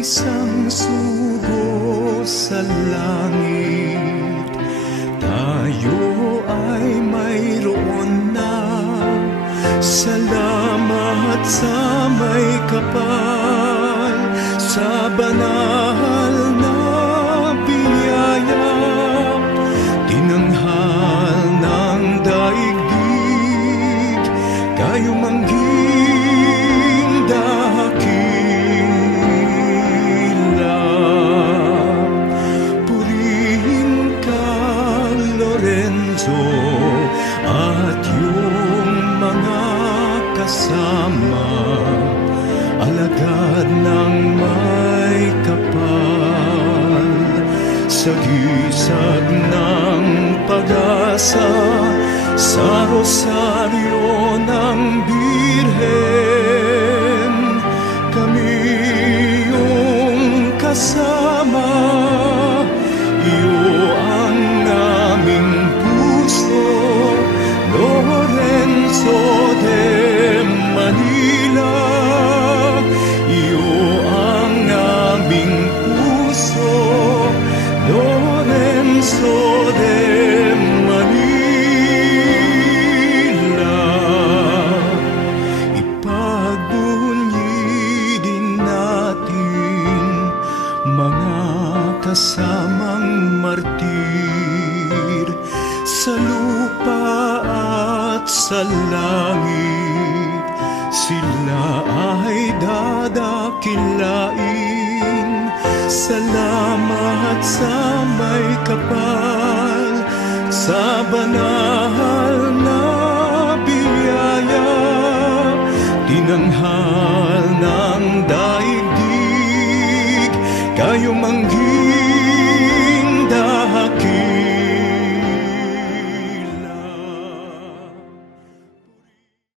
isang sugo sa langit. Tayo ay mayroon na, salamat sa may kapal, sa banal na biyaya, tinanghal ng daigdig, kayo mangging dakila. Purihin ka, Lorenzo, at yung mga kasama, alagad ng may kapal, sa gisag ng pag-asa, sa rosaryo ng Birhen, kami yung kasama. Iyo ang aming puso, Lorenzo de Manila. Iyo ang aming puso, Lorenzo de Manila. Ipagbunyi din natin mga kasamang martir, sa lupa at sa langit, sila ay dadakilain. Salamat sa may kapal, sa banal na biyaya, tinanghal ng daigdig, kayo manggil